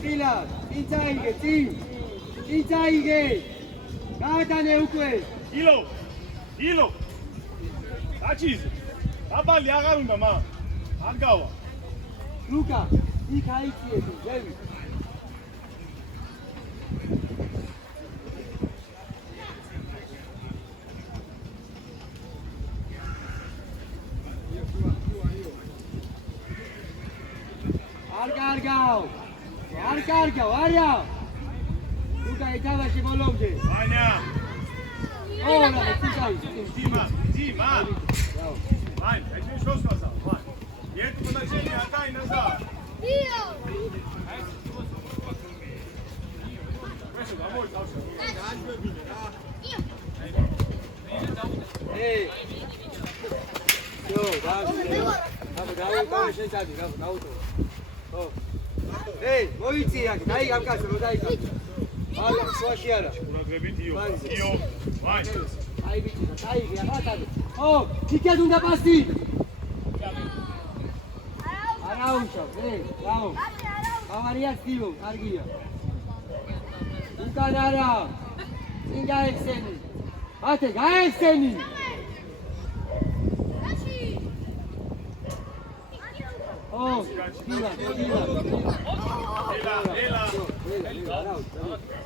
ხილა, წინწაიგე, წინწაიგე. გაატანე უკვე. ილო. აჩის. აბალი აღარ უნდა მა. არ გავა. ლუკა, იქ აიწიები, ზევი. არ კარგავ, არა. ლუკა ეთავაში მოლომდე. ვანია. ოღონდ ციკაი. ძიმა. ვაი, ეს შოსვასა, ვაი. ერთი უნდა შენი აკაინაზა. დიო. ეს გამოი თავში. გააშვებინე რა. იო, დავიტოვე შეჭადი, დავუტოვე. ო. მოიწი აქ, დაი გამკაცო, რომ დაიკაცო. არა, სვაში არა. ყურადღებით იო. ვაი. აი ბიჭი, დაიგე, აღარ. ო, იქეთ უნდა პასი. არა უშავ, გაო. ავარია ცდილო, კარგია. უკან არა. წინ გაეხსენი. ათე, გაეხსენი. ო, გილა. ელა.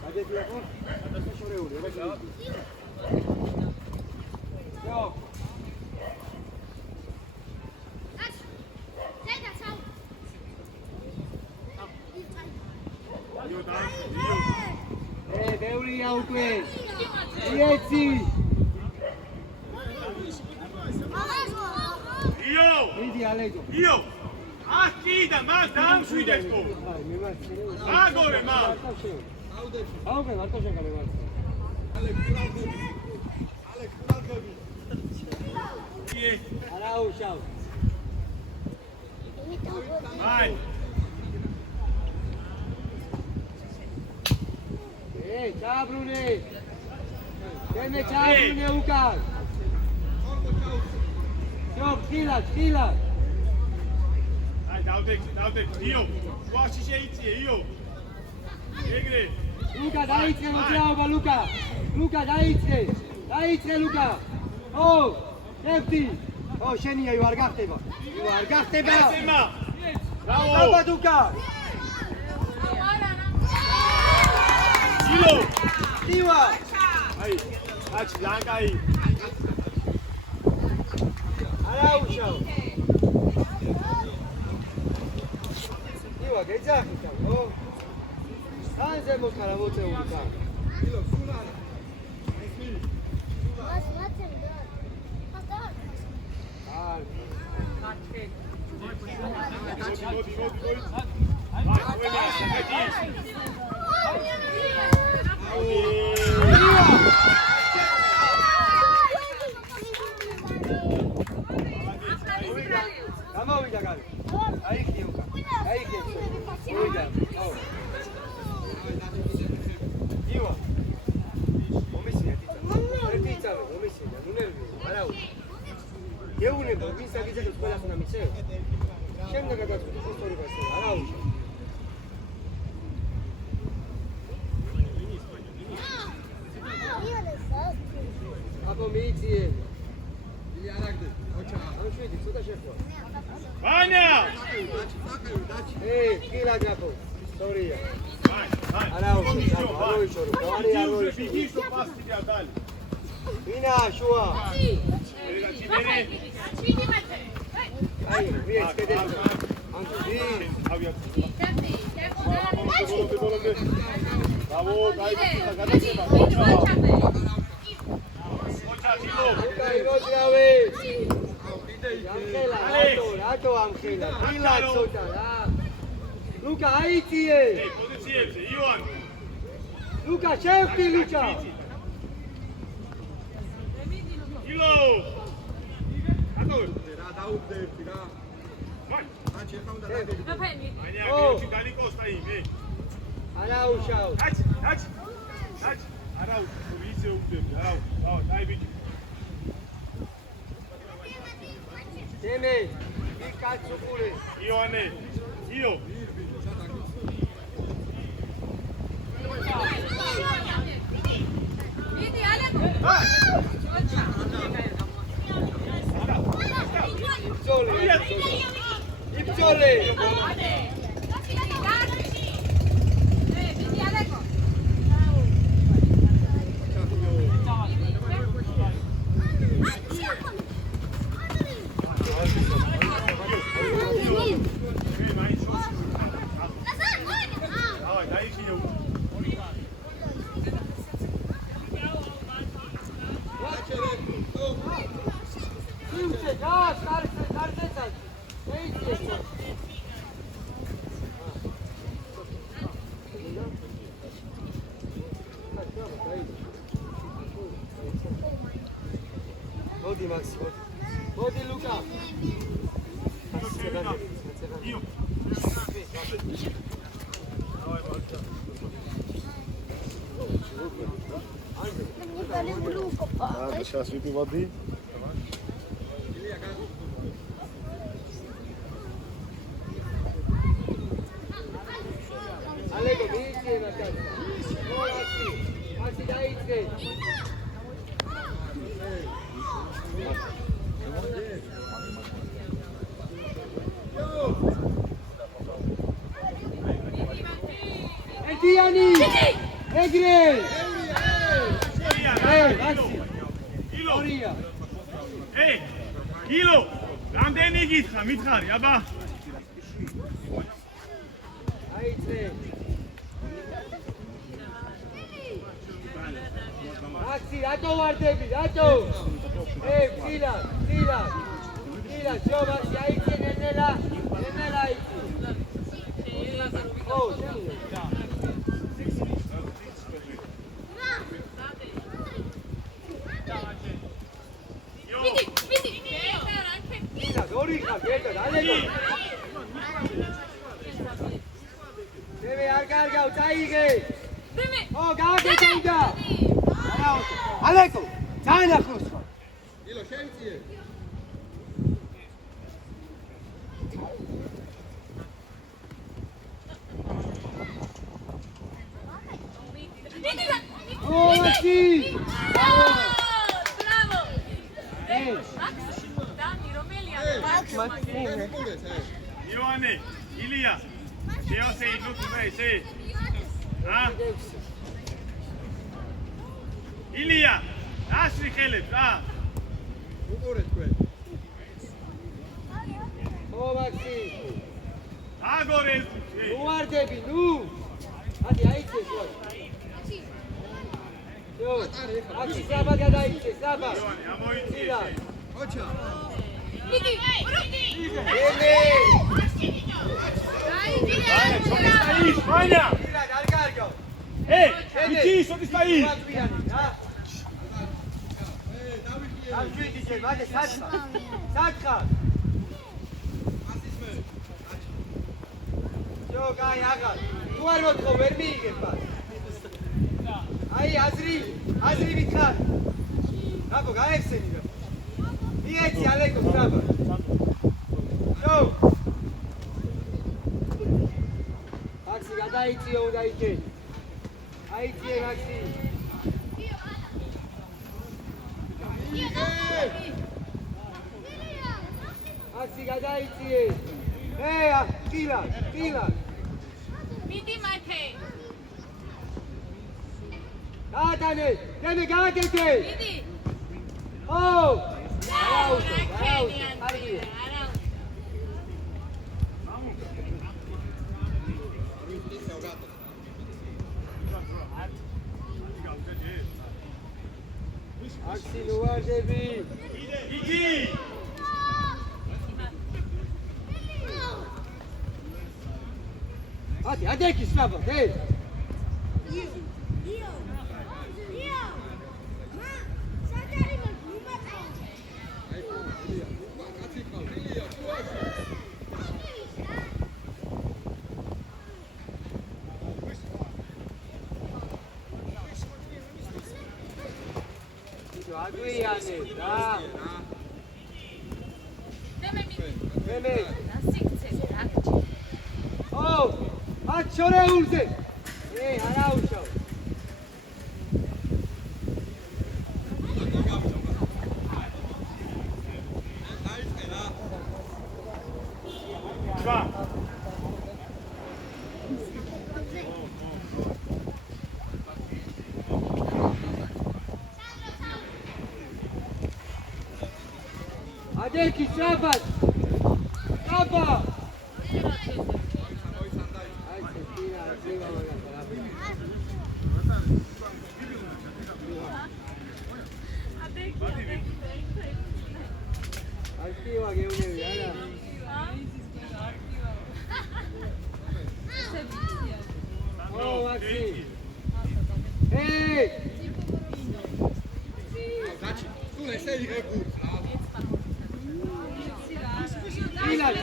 აგეთია ხო? შორეული, რა შეიძლება. Yo. ბევრია უკვე. იეცი. იო. მიდი ალეგო. იო. აკი და მაგ დამშვიდეს ხო? აგორე მაგ. აუგე მარტო შეგამე მაგ. არა უშავ. აი. ჩაბრუნე. დემე ჩაბრუნე უკან. ჯო, ხილა. აი, დავდე. იო. შუაში შეიწიე, იო. ეგრე. ლუკა დაიწე მოძრაობა, ლუკა დაიწე. ლუკა. ო, ნეფტი. ო, შენია იო არ გახტება. ბრავო. საბადუკა. ილო. დივა. აი, აჩ ლანგაი. არა უშავ. დივა, გეძახით, ო. ანზე მოხარა მოწეული კა. ილო, სულარა. გამოვიდა გარი. აიქი უკა. აიქი. მოვიდა. იო. მომისია თიცა. მომისია. ნუნერვი. არა უ. გეუნება ვინც აგიძახებს ყველას უნდა მისე? შემდეგ გადაწყვეტი ისტორიას. არა უ. აბო მიიწიე. იარაგდე. ოჩა. ამშვიდი, ცოტა შეხვა. ვანია! კილა ჯაკო. ისტორია. აი. არა უ. არავიშორო. გავარი არავიშორო. ბიგისო პასტია დალი. ინა შუა. აი, ვიეს კედე. ანტო, ავია. ბრავო, გაიგე, გადაცემა. ლუკა იმოძრავე. რატო ამხელა? დილა ცოტა რა. ლუკა აიწიე. პოზიციებზე იოან. ლუკა შევხვდი ლუკა. ილო. ატო რა დაუგდები რა. ვაი. აჩი ახლა უნდა დაგები. ანია, გიჩი განიკოსტა იმე. არა უშავ. აჩ. არა უშავ, ვიზე უგდები, არა უშავ. დაი ბიჭი. დემე, იქ კაცო ყურე. იოანე. იო. Давай, дай ее. მოდი მაქსი, მოდი ლუკა. Io. Да, сейчас выпей воды. ალეგო მიიწე მაგას. მაქსი დაიწე. ედიანი! ეგრე! Ilo. Ey, Ilo. რამდენი გითხრა, მითხარი, აბა. აიწე. მაქსი, რატო ვარდები? რატო? ცილა, ჯო მაქსი, აიწე ნენელა აიწე. ო, შემიძლია. ორი ხარ, გერდა, ალეგო. მე არ კარგავ, წაიღე. ო, გააგეჭდა. ალეგო, ძალიან ახლოს ხარ. ილო შემიძლია ო, მაქსი. Bravo! Hey. Dani, Romelia. Ioane, Ilia. Șeo să-i duc cu mei, să-i. Ha? Ilia, așa-i Caleb, da. უყურეთ თქვენ ო, მაქსი. Agore. ნუ ვარდები, ნუ. ადი, აიწე შუა. ჯო, მაქსი საბა გადაიწე, საბა. Ioane, amoiție. ცილა. ოჩა Vidi! ელე. Стоишь, Ваня! ცილა, არ კარგავ. Эй, иди, что ты стоишь? ვაკვიანი, რა? დავშვიდი ჯერ, მაგე საჭხა. საჭხა. ჯო, კაი, აღარ. თუ არ მოთხო, ვერ მიიგებ მას. აი, აზრი ვიქარ. რაბო, გაეხსენი რა. მიეცი, ალეგო, სტრაბა. ჯო. მაქსი, გადაიწიო, უნდა იჭე. აიწიე, მაქსი. მაქსი, გადაიწიე. ყილა. Vidi, Mate! გაატანე, მე გააკეთე. Vidi! ო! Bravo, კარგია. აქსი ნუ ვარდები. Иди! ათი, ადექი სლაბა, დე. აგვიანე, რა. მე. ო! ათ შორეულზე. არა უშავ. Adeki, Srabat! Sraba! Attiva che è Oh, Maxi! Ehi! Znači, tu ne sedi reku.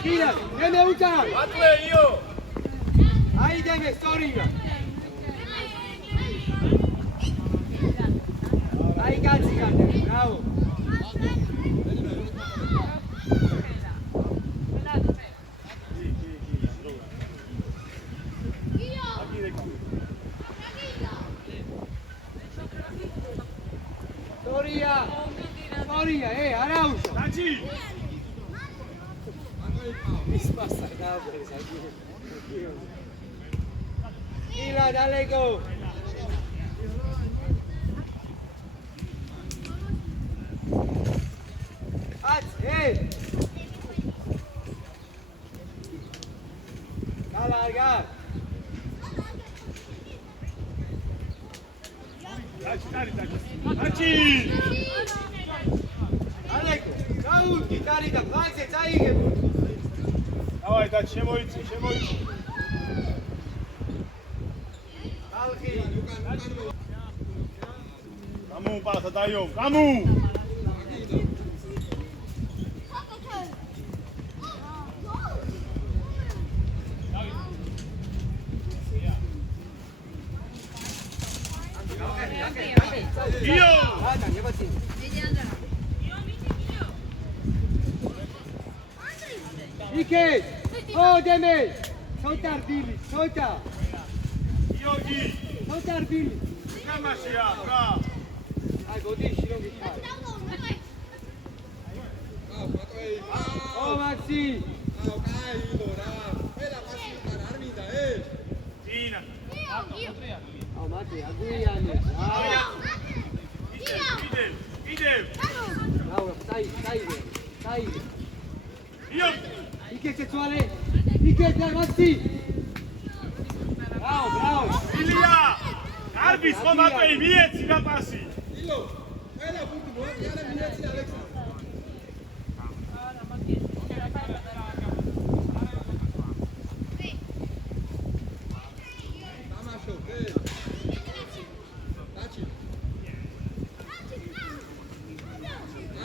Filat, neme utan! Matve, io! Ajde me, Storinga! Aj, Gaci, bravo! Storia, Araujo! Znači! Ispasta, Mila, dale go! Da largar! Znači! Daleko! Raul, gitari da flagze, caige! Давай, da, ćemo ići. Alhi! Kamu, pasa, dajom, kamu! Io! Ada, ne baci! Ike! O, Demel! Sotar Bili, Sotar! Iogi! Sotar Bili! Kamaš ja, bra! Aj, vodi, širom gitar! O, Maxi! Au, Caio, Dourado. Pela facilidade, Arminda, ei. Fina! O, Mati, Agujane! Bravo! Idem! Bravo, stai! Io! Ike, sessuale! Ike, dai, Maxi! Bravo! Ilija! Arbis, komata i vijeci na pasi! Ilo, pela putu, boa, cara, minheci, Alexa. Tamašo, ei. Znači.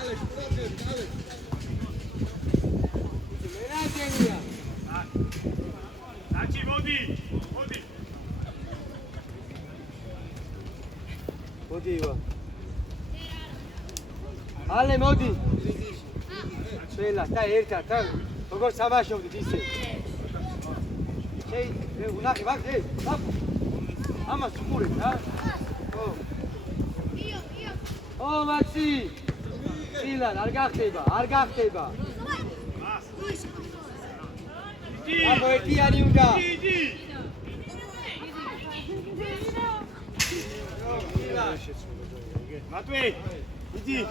Alex, proces, Alex. Menađenja! Znači, vodi! Vodi, Iva! Ale, modi! Bella, stai, erta, stai! Pogor savaš ovdje, ti se! Čej, unahi, vak, vak! Ama skure, ha? O, Maxi! Milan, argah teba! Bravo, eti Aniuda! Idi! Matvej, idi!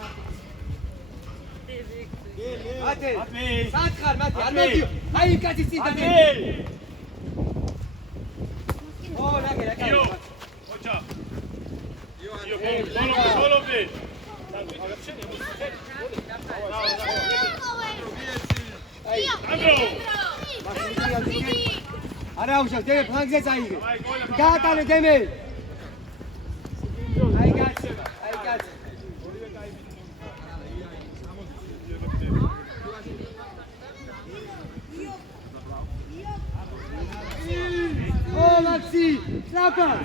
Ate! Matvej! Satkar, Mati, Arnoldio! Ai, kazi si, Daniel! Matvej! O, nage! Io! Oča! Io, solo bi! Araujo, deve flagze caige! Gatane, Demel! Ai, gazi! O, Maxi!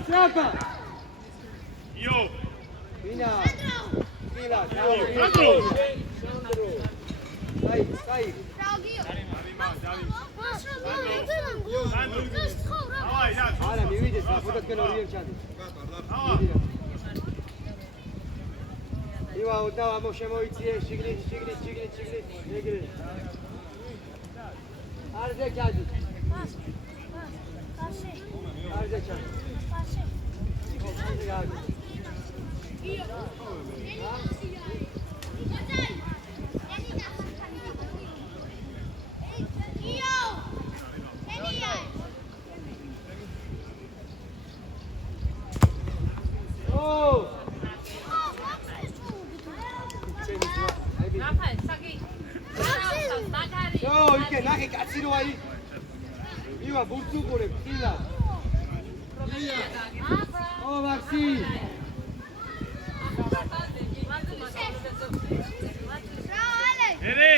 Strapa! Io! Vina! Sandro! Stai! Давай, ja! Ara, mi vidiš, podat kad orijem čadi. Iva, odava, možemo ići, šigli, negri. Arze čadi. ნახე კაცი რო აი ივა ბურთუყურე ფილა ო მაქსი ერე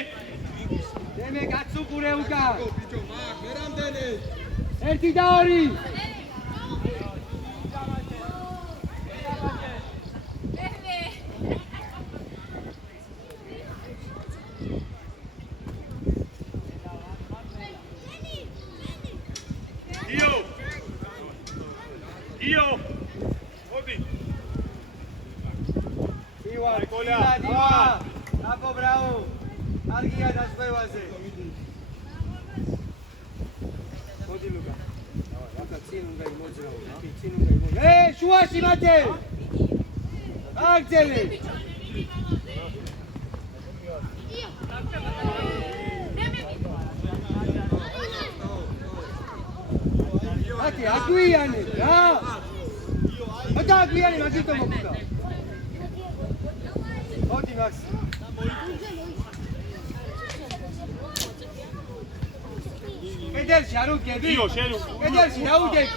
დემე კაცუყურე უკა ბიჭო მაგ მე რამდენი ერთი და ორი io odi ივა კოლა, ივა აბო ბრავო არგია დასვევაზე მოდი ლუკა აკა წინ უნდა იმოძრაო წინ უნდა იმოძრაო შუაში მათე აგძელი აკი აგვიანი რა აკა აგვიანი მაგითო მოგდა მოდი მაქსი კედელში არ უდგები io შენ კედელში დაუდეგი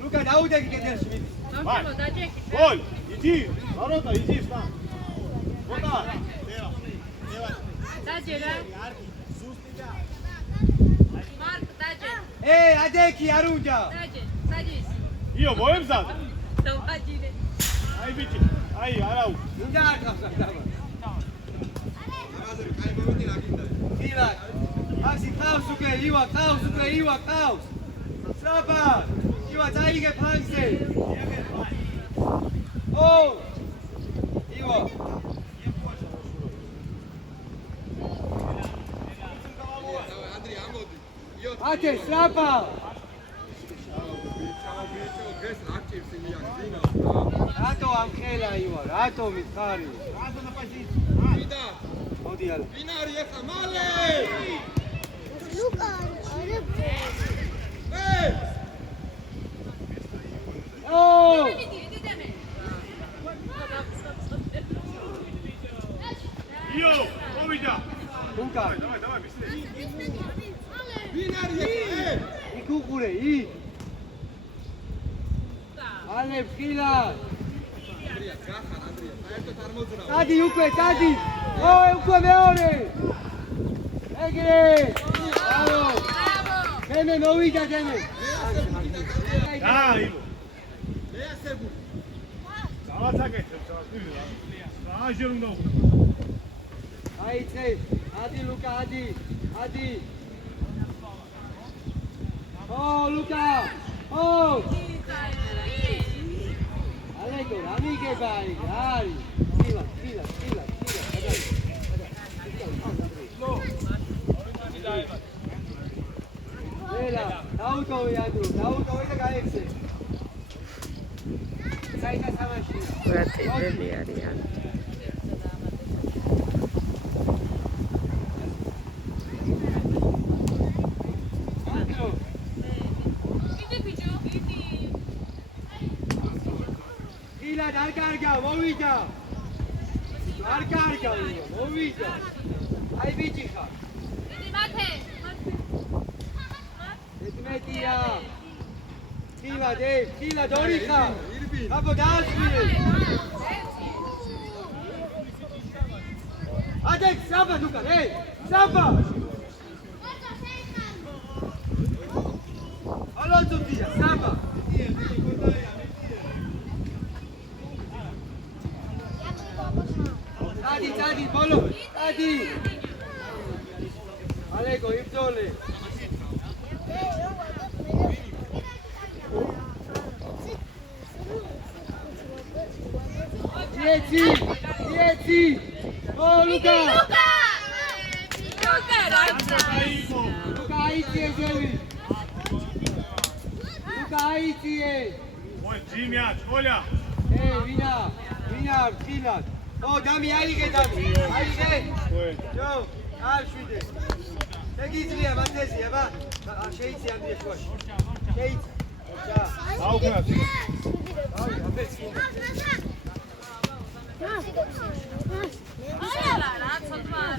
ლუკა დაუდეგი კედელში მიდი მამკო დაჯექი გოლ იჯი აროდა იჯი სა გოლა დაჯერა მარკ დაჯე ადექი არ უნდა დაჯე საჯის io მოემზად დავაჯირე აი ბიჭი აი არაუ უნდა აკავს დაბა მაგაზე კაი მომენტი რა გინდა დილა ასი ყავს უკვე ივა ყავს უკვე ივა ყავს საბა ივა დაიგე ფანზე ო ივა ანდრი ამოდი იო ათე საბა ბიჭო დღეს რა ჭირს იმია გინა რატო ამხელა ივა რატო მითხარი ვიდა მოდი ალა ვინ არის ახლა მალე ო io მოვიდა უკა დავай დავай მისე ვინ არის ახლა იქ უყურე იქ ალე ფილა ანდრია გახარ ანდრია საერთოდ არ მოძრაო დადი უკვე დადი ო უკვე მეორე ეგრე ბრავო მე მოვიდა დემე რა ილო მე ასებული დავაცაკეთებ რა ჟერ უნდა აიცე ადი ლუკა ადი ო ლუკა ო ალეგო რამიგება არის ფილა ელა დაუტოვე ადრე დაუტოვე და გაიქცე საიტა სამაში ბრატები არიან. დილად არ კარგა მოვიდა არ კარგა მოვიდა აი ბიჭი ხარ მათე ეთმეტია დილად ორი ხარ აბო დაასვიე ადექ საბა დუკან საბა ალოძუპია საბა დადი ბოლო დადი ალეგო იბძოლე Dieci! Oh Luca! Luca aici e Zeli! Luca aici e! ой ჯიმია ჩოლია ვინა! ო დამი აიღე! ой ჯო, არშვიდე! შეგიძლია მათეზია, ბა? შეიცი ანდრია შუაში. შეიცი. და. აუქნათ აი, აბეც კიდე. რა ცოტა